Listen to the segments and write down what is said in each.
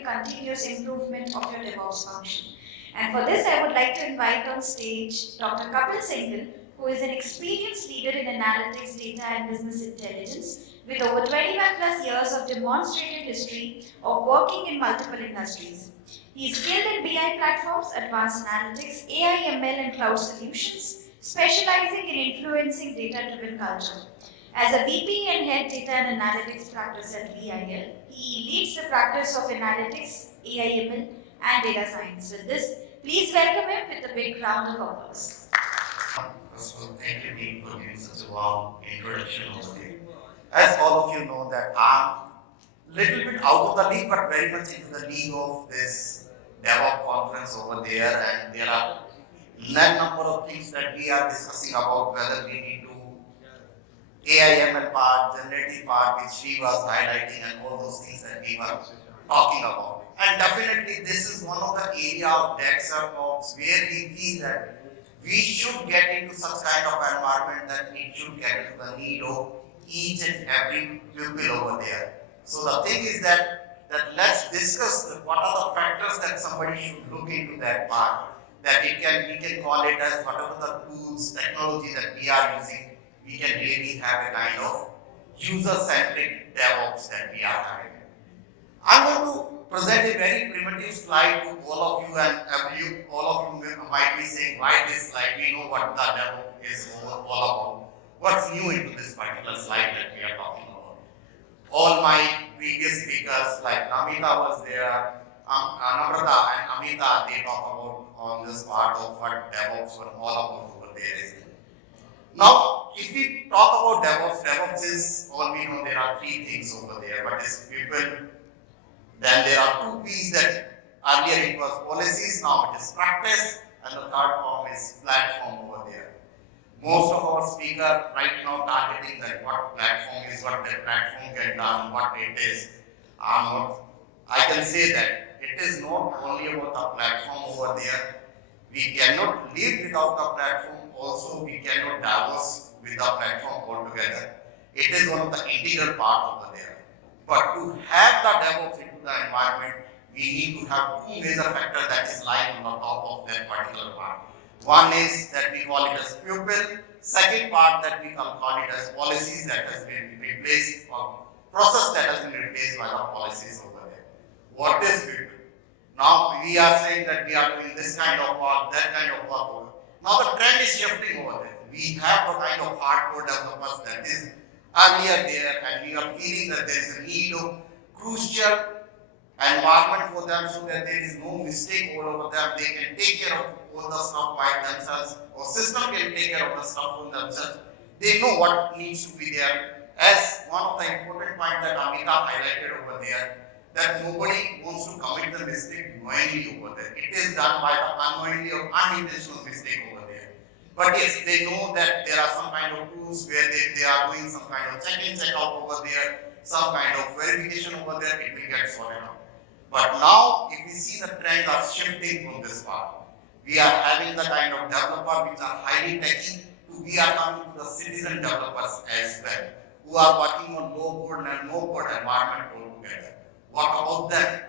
in continuous improvement of your DevOps function. And for this, I would like to invite on stage Dr. Kapil Singhal, who is an experienced leader in analytics, data, and business intelligence with over 21 plus years of demonstrated history of working in multiple industries. He is skilled in BI platforms, advanced analytics, AI, ML, and cloud solutions, specializing in influencing data-driven culture. As a VP and Head Data and Analytics Practice at VIL, he leads the practice of analytics, AI, ML, and data science. With this, please welcome him with a big round of applause. First of all, thank you, Dean, for giving such a warm introduction over there. As all of you know that I'm little bit out of the league, but very much into the league of this DevOps conference over there, and there are n number of things that we are discussing about whether we need to AI ML part, generative part, which she was highlighting, and all those things that we were talking about. And definitely this is one of the area of DevOps where we feel that we should get into such kind of environment that it should get into the need of each and every pupil over there. So the thing is that let's discuss what are the factors that somebody should look into that part, that we can call it as whatever the tools, technology that we are using, we can really have a kind of user-centric DevOps that we are having. I'm going to present a very primitive slide to all of you, and all of you might be saying, why this slide? We know what the DevOps is all about. What's new into this particular slide that we are talking about? All my previous speakers, like Namita was there, Namrata and Amita, they talk about on this part of what DevOps were all about over there. Now, if we talk about DevOps is all we know. There are three things over there. But is people. Then there are two P's that earlier it was policies, now it is practice, and the third form is platform over there. Most of our speakers right now targeting that what platform is, what that platform can do, what it is. I can say that it is not only about the platform over there. We cannot live without the platform. Also, we cannot divorce with the platform altogether. It is one of the integral part over there. But to have the DevOps into the environment, we need to have two major factors that is lying on the top of that particular part. One is that we call it as pupil. Second part that we can call it as policies that has been replaced, or process that has been replaced by the policies over there. What is pupil? Now we are saying that we are doing this kind of work, that kind of work over. Now the trend is shifting over there. We have the kind of hardcore developers that is earlier there, and we are feeling that there is a need of crucial environment for them so that there is no mistake over them. They can take care of all the stuff by themselves, or system can take care of the stuff for themselves. They know what needs to be there. As one of the important points that Amita highlighted over there, that nobody wants to commit the mistake knowingly over there. It is done by the unknowingly or unintentional mistake over there. But yes, they know that there are some kind of tools where they are doing some kind of check-in, check-out over there, some kind of verification over there, it will get sorted out. But now, if we see the trends are shifting from this part, we are having the kind of developers which are highly techy, we are coming to the citizen developers as well, who are working on low-code and no-code environment altogether. What about them?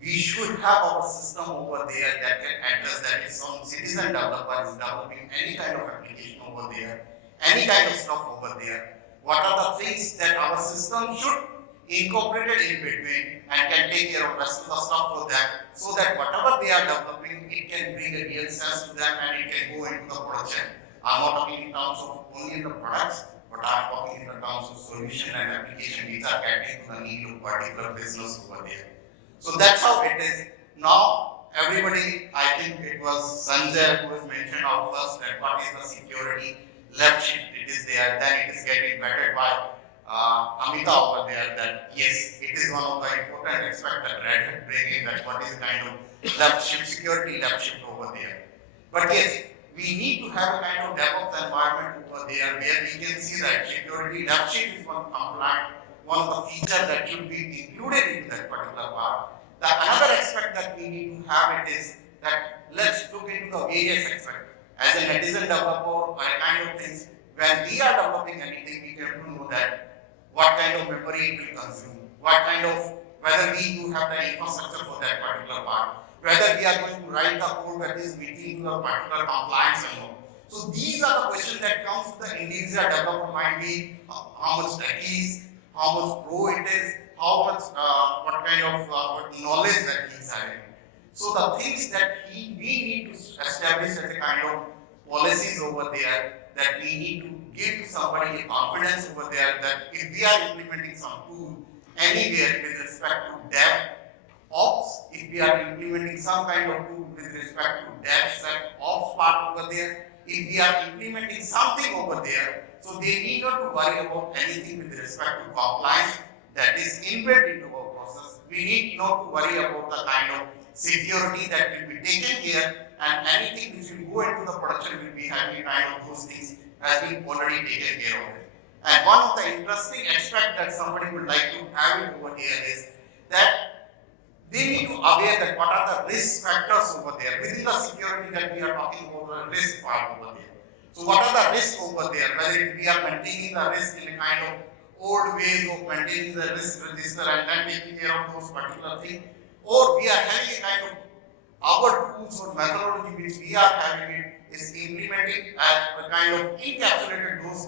We should have our system over there that can address that. If some citizen developer is developing any kind of application over there, any kind of stuff over there, what are the things that our system should incorporate in between and can take care of rest of the stuff for them, so that whatever they are developing, it can bring a real sense to them and it can go into the production. I'm not talking in terms of only the products, but I'm talking in the terms of solution and application which are catering to the need of particular business over there. So that's how it is. Now, everybody, I think it was Sanjay who has mentioned out first that what is the security left shift, it is there, then it is getting vetted by Amita over there that yes, it is one of the important aspects that Redhat bringing, that what is kind of left shift, security left shift over there. But yes, we need to have a kind of DevOps environment over there where we can see that security left shift is one compliant, one of the features that should be included in that particular part. The another aspect that we need to have it is that let's look into the various aspects. As a netizen developer or kind of things, when we are developing anything, we have to know that what kind of memory it will consume, what kind of whether we do have the infrastructure for that particular part, whether we are going to write the code that is meeting the particular compliance and all. So these are the questions that comes to the individual developer mind, be how much tech is, how much pro it is, how much what kind of knowledge that he is having. So the things that we need to establish as a kind of policies over there, that we need to give somebody a confidence over there that if we are implementing some tool anywhere with respect to DevOps, if we are implementing some kind of tool with respect to DevSecOps part over there, if we are implementing something over there, so they need not to worry about anything with respect to compliance that is inbuilt into our process. We need not to worry about the kind of security that will be taken care, and anything which will go into the production will be having kind of those things has been already taken care of. And one of the interesting aspects that somebody would like to have it over here is that they need to aware that what are the risk factors over there within the security that we are talking about, the risk part over there. So what are the risks over there? Whether we are maintaining the risk in a kind of old ways of maintaining the risk register and then taking care of those particular things, or we are having a kind of our tools or methodology which we are having it is implementing as a kind of encapsulated those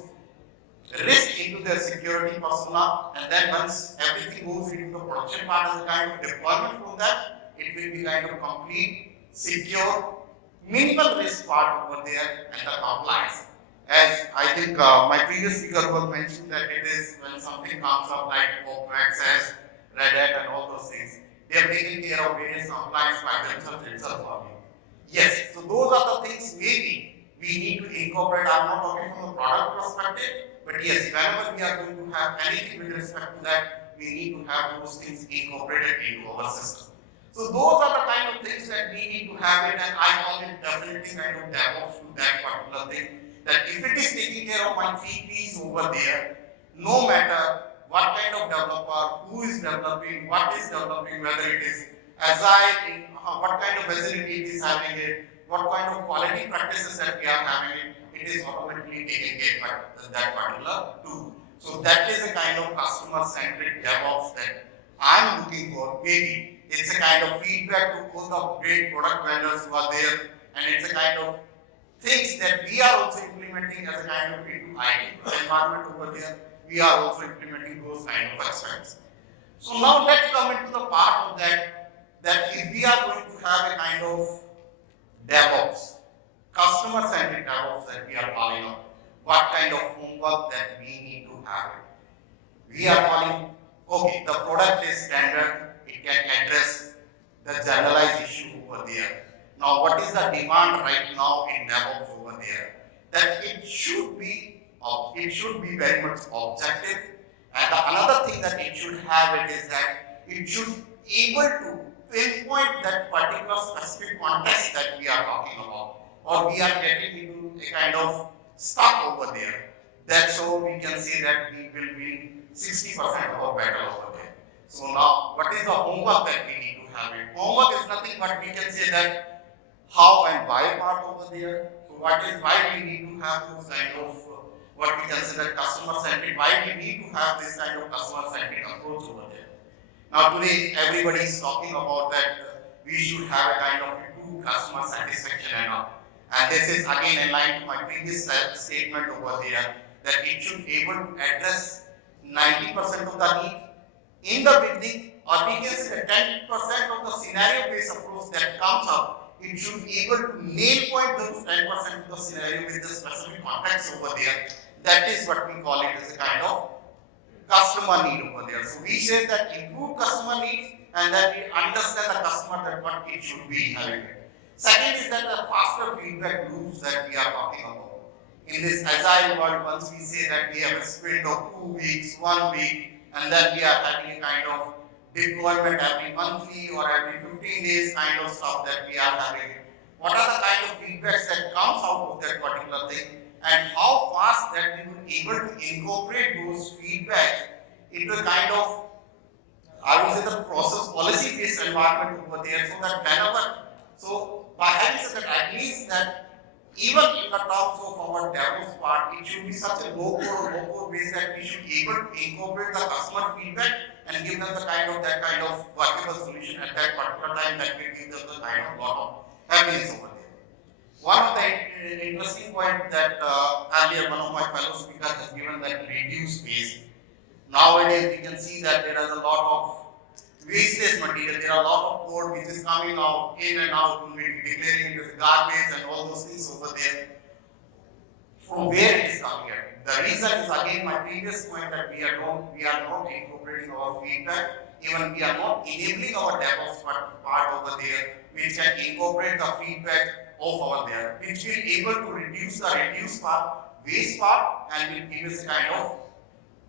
risk into their security persona, and then once everything goes into the production part as a kind of deployment from that, it will be kind of complete, secure, minimal risk part over there and the compliance. As I think my previous speaker was mentioned that it is when something comes up like OpsMx, Redhat and all those things, they have taken care of various compliance by themselves itself for me. Yes, so those are the things maybe we need to incorporate. I'm not talking from a product perspective, but yes, whenever we are going to have anything with respect to that, we need to have those things incorporated into our system. So those are the kind of things that we need to have it, and I call it definitely kind of DevOps to that particular thing. That if it is taking care of my 3 P's over there, no matter what kind of developer, who is developing, what is developing, whether it is agile, in what kind of facility it is having it, what kind of quality practices that we are having it is automatically taken care by that particular tool. So that is a kind of customer-centric DevOps that I'm looking for. Maybe it's a kind of feedback to all the great product vendors who are there, and it's a kind of things that we are also implementing as a kind of into IT environment over there. We are also implementing those kind of aspects. So now let's come into the part of that if we are going to have a kind of DevOps, customer-centric DevOps that we are calling on, what kind of homework that we need to have it. We are calling, okay, the product is standard, it can address the generalized issue over there. Now what is the demand right now in DevOps over there? That it should be very much objective, and another thing that it should have it is that it should able to pinpoint that particular specific context that we are talking about, or we are getting into a kind of stuck over there. That's how we can say that we will win 60% of our battle over there. So now, what is the homework that we need to have it? Homework is nothing but we can say that how and why part over there. So what is why we need to have those kind of what we consider customer-centric, why we need to have this kind of customer-centric approach over there. Now today, everybody is talking about that we should have a kind of improved customer satisfaction and all. And this is again in line to my previous statement over there, that it should be able to address 90% of the need in the beginning, or we can say 10% of the scenario-based approach that comes up, it should be able to nail point those 10% of the scenario with the specific context over there. That is what we call it as a kind of customer need over there. So we say that improve customer needs, and then we understand the customer that what it should be having. Second is that the faster feedback loops that we are talking about. In this agile world, once we say that we have a sprint of 2 weeks, 1 week, and then we are having a kind of deployment every monthly or every 15 days kind of stuff that we are having. What are the kind of feedbacks that comes out of that particular thing, and how fast that we will be able to incorporate those feedbacks into a kind of, I would say, the process policy-based environment over there, so that whenever, so by having said that, at least that even in the terms of our DevOps part, it should be such a low code base that we should be able to incorporate the customer feedback and give them that kind of workable solution at that particular time that will give them the kind of lot of happiness over there. One of the interesting point that earlier one of my fellow speakers has given, that reduce waste. Nowadays we can see that there is a lot of wasteless material. There are a lot of code which is coming out in and out, declaring it as garbage and all those things over there. From where it is coming at? The reason is again my previous point, that we are not incorporating our feedback. Even we are not enabling our DevOps part over there, which can incorporate the feedback of over there, which will able to reduce waste part, and will give us a kind of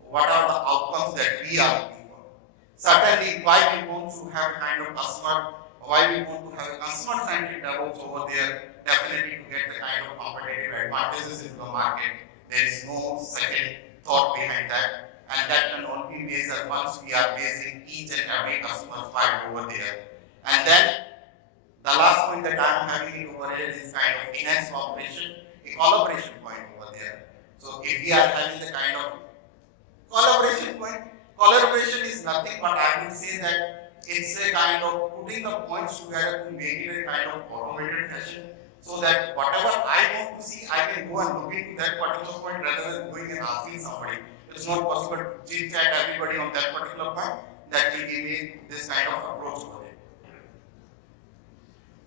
what are the outcomes that we are looking for. Certainly, why we want to have a kind of why we want to have a customer-centric DevOps over there, definitely to get the kind of competitive advantages in the market. There is no second thought behind that, and that can only be measured once we are basing each and every customer file over there. And then the last point that I am having over here is kind of enhanced cooperation, a collaboration point over there. So if we are having the kind of collaboration point, collaboration is nothing but I would say that it's a kind of putting the points together to make it a kind of automated fashion, so that whatever I want to see, I can go and look into that particular point rather than going and asking somebody. It's not possible to chit chat everybody on that particular point. That will give me this kind of approach over there.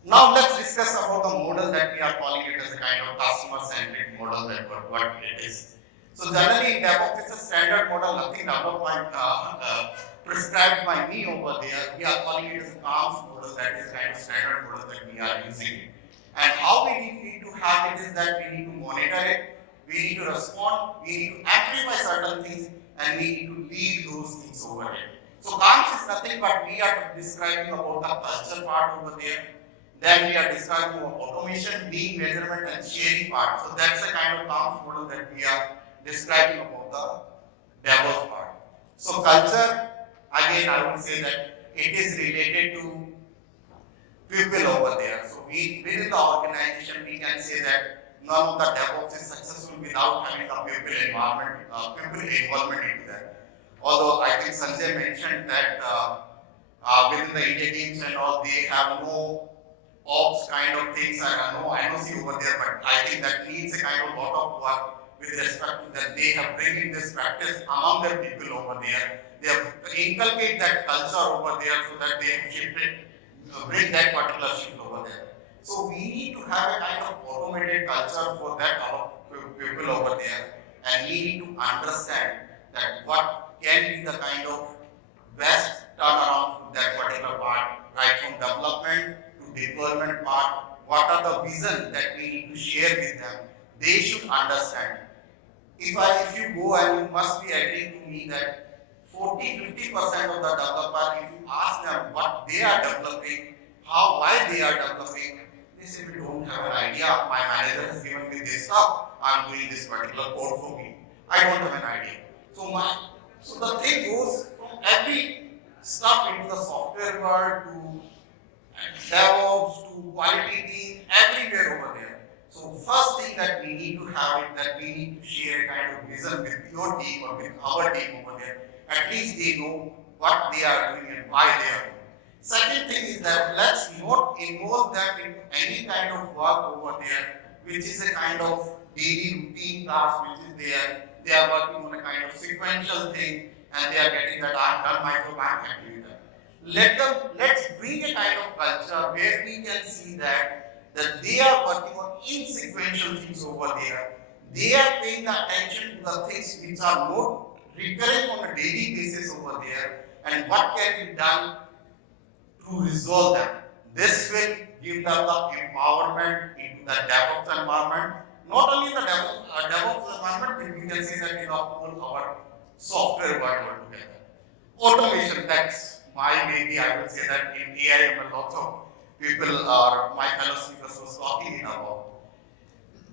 Now let's discuss about the model that we are calling it as a kind of customer-centric model, that what it is. So generally in DevOps, it's a standard model, nothing development prescribed by me over there. We are calling it as a CAMS model, that is kind of standard model that we are using. And how we need to have it is that we need to monitor it, we need to respond, we need to amplify certain things, and we need to lead those things over here. So CAMS is nothing but we are describing about the culture part over there. Then we are describing about automation, being measurement and sharing part. So that's the kind of CAMS model that we are describing about the DevOps part. So culture, again I would say that it is related to people over there. So within the organization we can say that none of the DevOps is successful without having the people involvement into that. Although I think Sanjay mentioned that within the India teams and all, they have no ops kind of things, and no NOC over there, but I think that needs a kind of lot of work with respect to that. They have bringing this practice among their people over there. They have inculcate that culture over there so that they have shifted, bring that particular shift over there. So we need to have a kind of automated culture for that our people over there, and we need to understand that what can be the kind of best turnaround to that particular part, right from development to deployment part. What are the vision that we need to share with them? They should understand. If you go, and you must be agreeing to me that 40-50% of the developer, if you ask them what they are developing, why they are developing, they say we don't have an idea. My manager has given me this stuff. I'm doing this particular code for me. I don't have an idea. So the thing goes from every stuff into the software world to DevOps to quality team, everywhere over there. So first thing that we need to have it, that we need to share a kind of vision with your team or with our team over there. At least they know what they are doing and why they are doing. Second thing is that let's not involve them in any kind of work over there, which is a kind of daily routine task which is there. They are working on a kind of sequential thing, and they are getting that I've done my job, I'm happy with that. Let's bring a kind of culture where we can see that they are working on insequential things over there. They are paying attention to the things which are not recurring on a daily basis over there, and what can be done to resolve them. This will give them the empowerment into the DevOps environment. Not only the DevOps environment, but we can say that in all our software world altogether. Automation, that's maybe I will say that in AI, lots of people or my fellow speakers was talking about.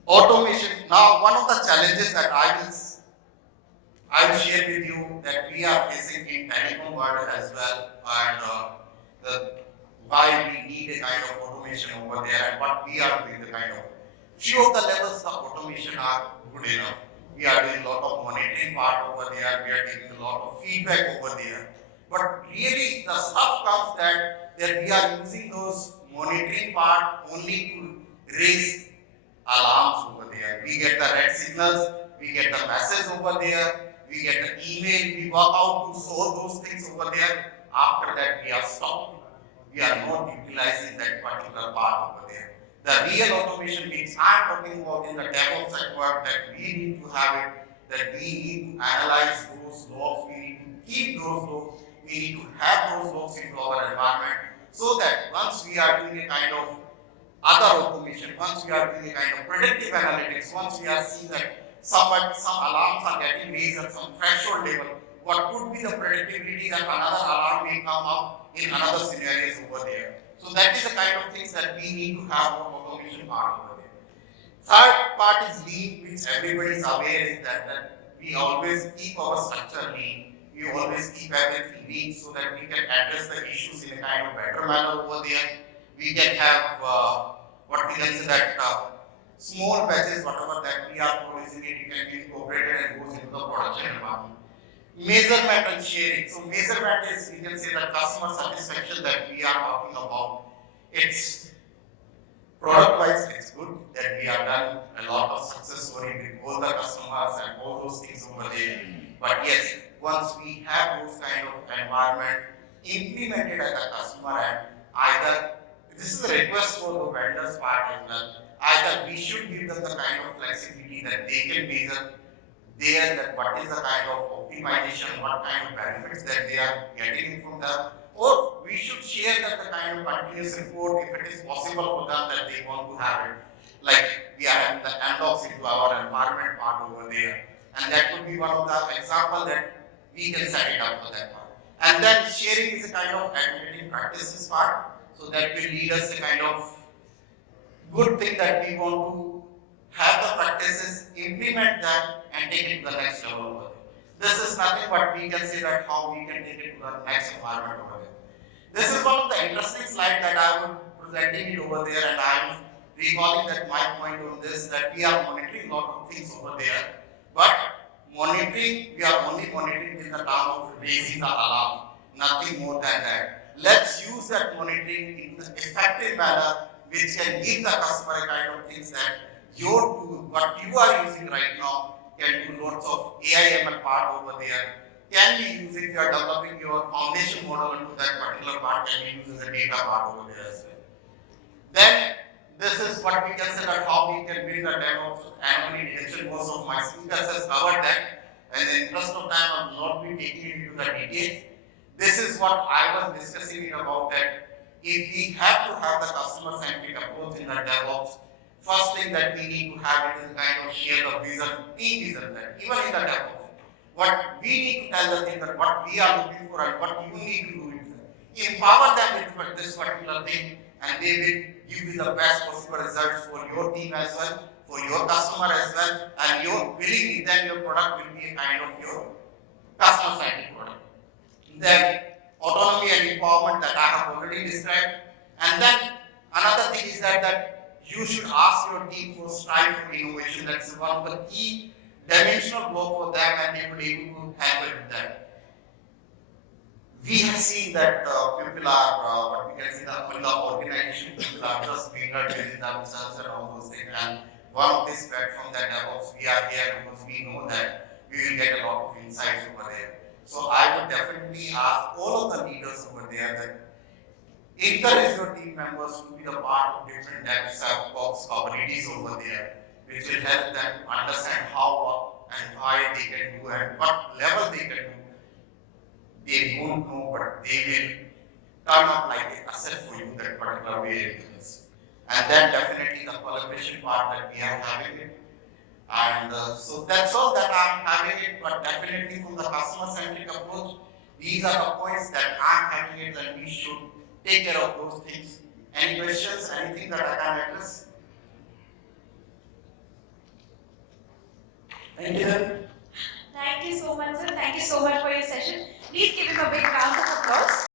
Automation. Now, one of the challenges that I will share with you that we are facing in telecom world as well, and why we need a kind of automation over there, and what we are doing the kind of few of the levels the automation are good enough. We are doing a lot of monitoring part over there, we are taking a lot of feedback over there. But really the stuff comes that we are using those monitoring part only to raise alarms over there. We get the red signals, we get the message over there, we get the email, we work out to solve those things over there. After that, we are stopped. We are not utilizing that particular part over there. The real automation means I am talking about in the DevOps work that we need to have it, that we need to analyze those logs, we need to keep those logs, we need to have those logs into our environment so that once we are doing a kind of other automation, once we are doing a kind of predictive analytics, once we are seeing that some alarms are getting raised at some threshold level, what could be the predictability that another alarm may come up in another scenarios over there. So that is the kind of things that we need to have for automation part over there. Third part is lean, which everybody is aware is that we always keep our structure lean. We always keep everything lean so that we can address the issues in a kind of better manner over there. We can have what we can say that small batches, whatever that we are producing, it can be incorporated and goes into the production environment. Measurement and sharing. So measurement is, we can say, the customer satisfaction that we are talking about. It's product-wise, it's good that we have done a lot of success story with all the customers and all those things over there. But yes, once we have those kind of environment implemented at the customer end, either this is a request for the vendors part as well. Either we should give them the kind of flexibility that they can measure there that what is the kind of optimization, what kind of benefits that they are getting from them, or we should share that the kind of continuous report if it is possible for them that they want to have it. Like we are having the handoffs into our environment part over there. And that could be one of the example that we can set it up for that part. And then sharing is a kind of admitting practices part. So that will lead us a kind of good thing that we want to have the practices, implement them, and take it to the next level over there. This is nothing but we can say that how we can take it to the next environment over there. This is one of the interesting slides that I was presenting it over there, and I am recalling that my point on this, that we are monitoring a lot of things over there, but monitoring, we are only monitoring in the term of raising the alarm, nothing more than that. Let's use that monitoring in an effective manner, which can give the customer a kind of things that your tool, what you are using right now, can do lots of AI/ML part over there. Can be used if you are developing your foundation model into that particular part, can be used as a data part over there as well. Then this is what we can say that how we can build a DevOps anomaly detection. Most of my speakers has covered that, and in the interest of time, I will not be taking it into the detail. This is what I was discussing about that if we have to have the customer-centric approach in the DevOps, first thing that we need to have it is a kind of share the vision, team vision that even in the DevOps, what we need to tell the thing that what we are looking for and what you need to do it. Empower them with this particular thing, and they will give you the best possible results for your team as well, for your customer as well, and your believe then your product will be a kind of your customer-centric product. Then autonomy and empowerment that I have already described. And then another thing is that you should ask your team for strive for innovation. That's one of the key dimensional block for them, and they will be able to help with that. We have seen that people are, what we can say, in the organization, people are just bigger within themselves and all those things. And one of this platform that DevOps, we are here because we know that we will get a lot of insights over there. So I would definitely ask all of the leaders over there that encourage your team members to be the part of different DevOps communities over there, which will help them understand how and why they can do and what level they can do. They won't know, but they will turn up like an asset for you that particular way it is. And then definitely the collaboration part that we are having it. And so that's all that I'm having it, but definitely from the customer-centric approach, these are the points that I'm having it, and we should take care of those things. Any questions, anything that I can address? Thank you. Thank you so much, sir. Thank you so much for your session. Please give him a big round of applause.